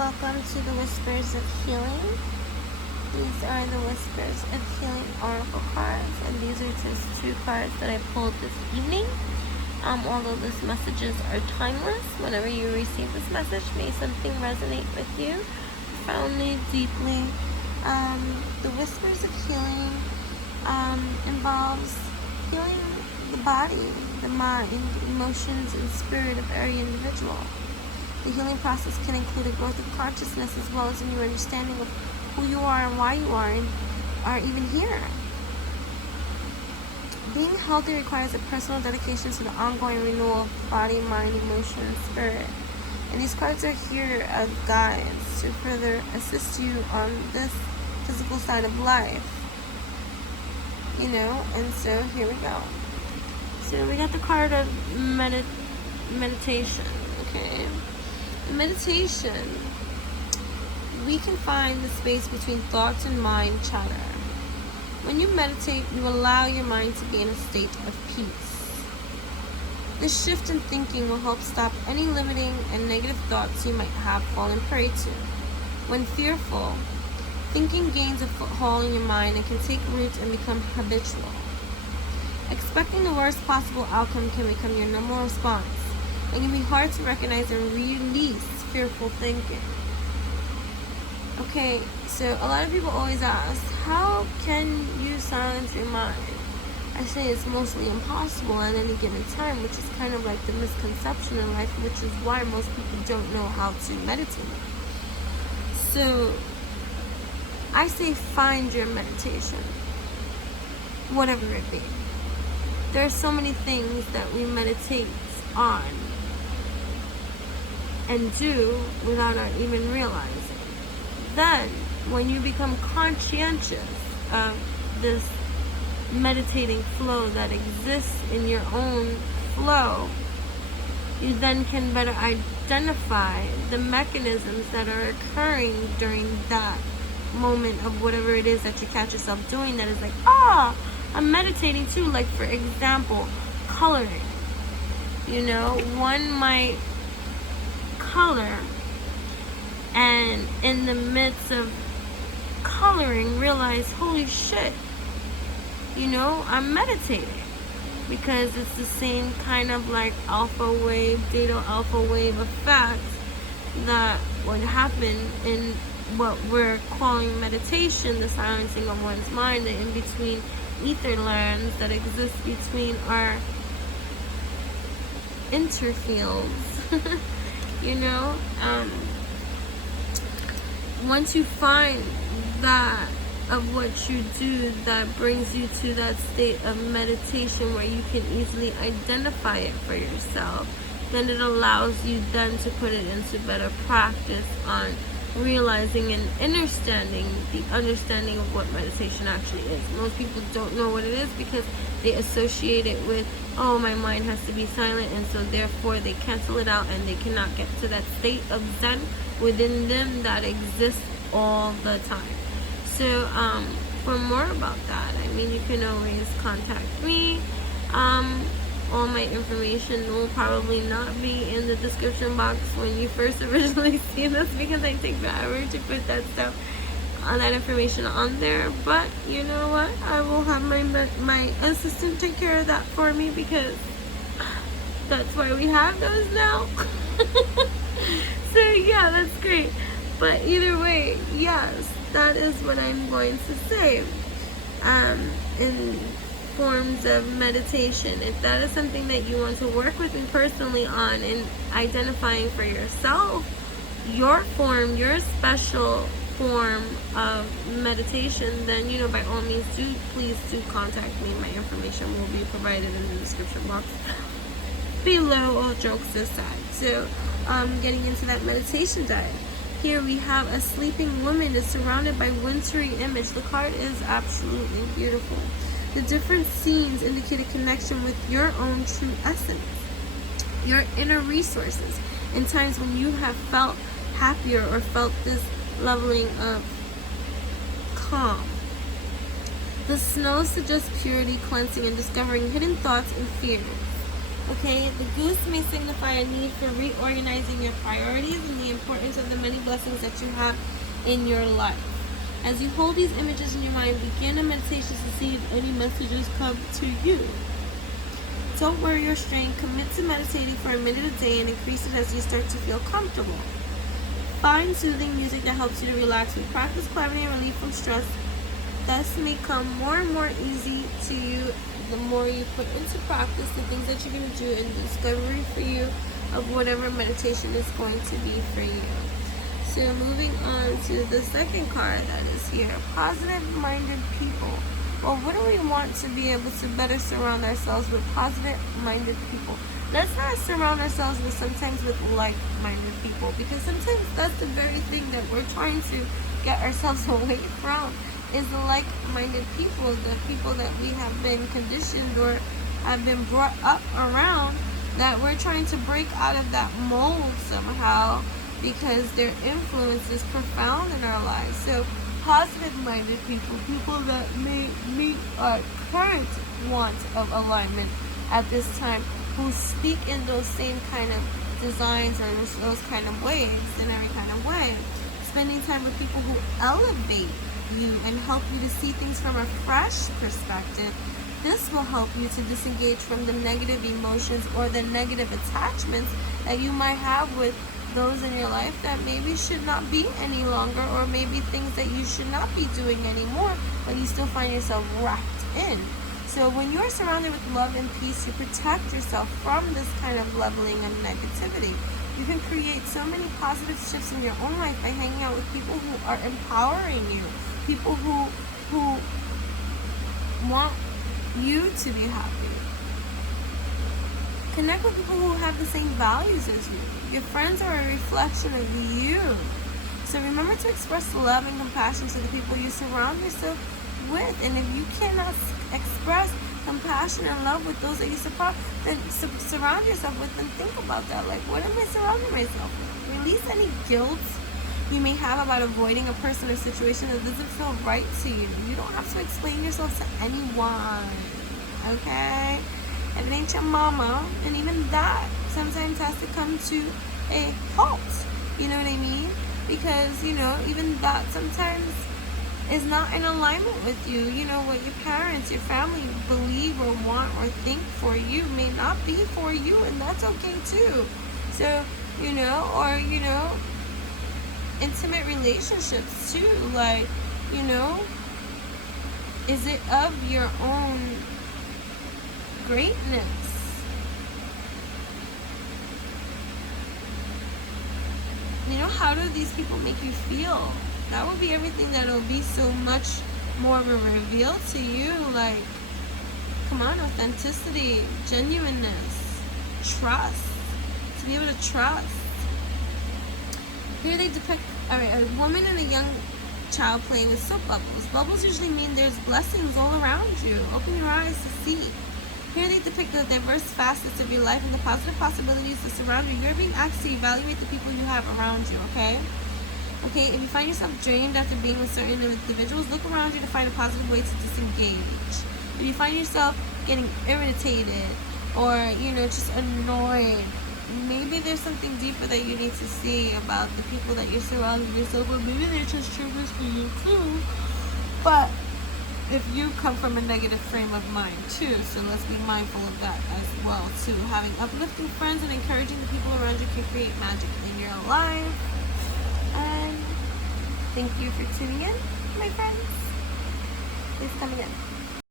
welcome to the Whispers of Healing. These are the Whispers of Healing Oracle cards, and these are just 2 cards that I pulled this evening. Although these messages are timeless, whenever you receive this message, may something resonate with you profoundly, deeply. The Whispers of Healing involves healing the body, the mind, emotions, and spirit of every individual. The healing process can include a growth of consciousness as well as in your understanding of who you are and why you are even here. Being healthy requires a personal dedication to the ongoing renewal of the body, mind, emotion, and spirit. And these cards are here as guides to further assist you on this physical side of life. And so here we go. So we got the card of meditation, okay? In meditation, we can find the space between thoughts and mind chatter. When you meditate, you allow your mind to be in a state of peace. This shift in thinking will help stop any limiting and negative thoughts you might have fallen prey to. When fearful, thinking gains a foothold in your mind and can take root and become habitual. Expecting the worst possible outcome can become your normal response. It can be hard to recognize and release fearful thinking. Okay, so a lot of people always ask, how can you silence your mind? I say it's mostly impossible at any given time, which is kind of like the misconception in life, which is why most people don't know how to meditate. So I say find your meditation, whatever it be. There are so many things that we meditate on and do without even realizing. Then, when you become conscientious of this meditating flow that exists in your own flow, you then can better identify the mechanisms that are occurring during that moment of whatever it is that you catch yourself doing that is like, I'm meditating too. Like, for example, coloring. One might color and in the midst of coloring realize, holy shit, I'm meditating, because it's the same kind of like alpha wave, theta alpha wave effect that would happen in what we're calling meditation, the silencing of one's mind, the in-between ether lands that exist between our interfields. Once you find that of what you do that brings you to that state of meditation where you can easily identify it for yourself, then it allows you then to put it into better practice on realizing and understanding of what meditation actually is. Most people don't know what it is because they associate it with, my mind has to be silent, and so therefore they cancel it out and they cannot get to that state of Zen within them that exists all the time. So for more about that, you can always contact me. All my information will probably not be in the description box when you first originally see this, because I take forever to put that stuff on that information on there. But you know what? I will have my assistant take care of that for me, because that's why we have those now. So yeah, that's great. But either way, yes, that is what I'm going to say. In forms of meditation, if that is something that you want to work with me personally on in identifying for yourself your special form of meditation, then by all means please contact me. My information will be provided in the description box below, all jokes aside. So getting into that meditation diet, here we have a sleeping woman is surrounded by wintry image. The card is absolutely beautiful. The different scenes indicate a connection with your own true essence, your inner resources, in times when you have felt happier or felt this leveling of calm. The snow suggests purity, cleansing, and discovering hidden thoughts and fears. Okay, the goose may signify a need for reorganizing your priorities and the importance of the many blessings that you have in your life. As you hold these images in your mind, begin a meditation to see if any messages come to you. Don't worry or strain. Commit to meditating for a minute a day and increase it as you start to feel comfortable. Find soothing music that helps you to relax. We practice clarity and relief from stress. This may come more and more easy to you the more you put into practice the things that you're going to do in the discovery for you of whatever meditation is going to be for you. So moving on to the second card that is here, positive-minded people. Well, what do we want to be able to better surround ourselves with positive-minded people? Let's not surround ourselves with sometimes with like-minded people, because sometimes that's the very thing that we're trying to get ourselves away from, is the like-minded people, the people that we have been conditioned or have been brought up around, that we're trying to break out of that mold somehow because their influence is profound in our lives. So positive-minded people, people that may meet our current want of alignment at this time, who speak in those same kind of designs or those kind of ways, in every kind of way. Spending time with people who elevate you and help you to see things from a fresh perspective. This will help you to disengage from the negative emotions or the negative attachments that you might have with those in your life that maybe should not be any longer, or maybe things that you should not be doing anymore, but you still find yourself wrapped in. So when you're surrounded with love and peace, you protect yourself from this kind of leveling of negativity. You can create so many positive shifts in your own life by hanging out with people who are empowering you, people who want you to be happy. Connect with people who have the same values as you. Your friends are a reflection of you. So remember to express love and compassion to the people you surround yourself with. And if you cannot express compassion and love with those that you support, then surround yourself with, and think about that. Like, what am I surrounding myself with? Release any guilt you may have about avoiding a person or situation that doesn't feel right to you. You don't have to explain yourself to anyone, okay? If it ain't your mama, and even that sometimes has to come to a halt, you know what I mean? Because, you know, even that sometimes is not in alignment with you. You know, what your parents, your family believe or want or think for you may not be for you, and that's okay too. So, you know, or, you know, intimate relationships too, like, you know, is it of your own greatness? You know, how do these people make you feel? That will be everything that will be so much more of a reveal to you. Like, come on, authenticity, genuineness, trust, to be able to trust. Here they depict a woman and a young child playing with soap bubbles. Bubbles usually mean there's blessings all around you. Open your eyes to see. Here they depict the diverse facets of your life and the positive possibilities that surround you. You're being asked to evaluate the people you have around you, okay? Okay, if you find yourself drained after being with certain individuals, look around you to find a positive way to disengage. If you find yourself getting irritated or, you know, just annoyed, maybe there's something deeper that you need to see about the people that you're surrounding yourself with. Maybe they're just triggers for you too. But if you come from a negative frame of mind too, so let's be mindful of that as well too. Having uplifting friends and encouraging the people around you can create magic in your life. And thank you for tuning in, my friends. Please come again.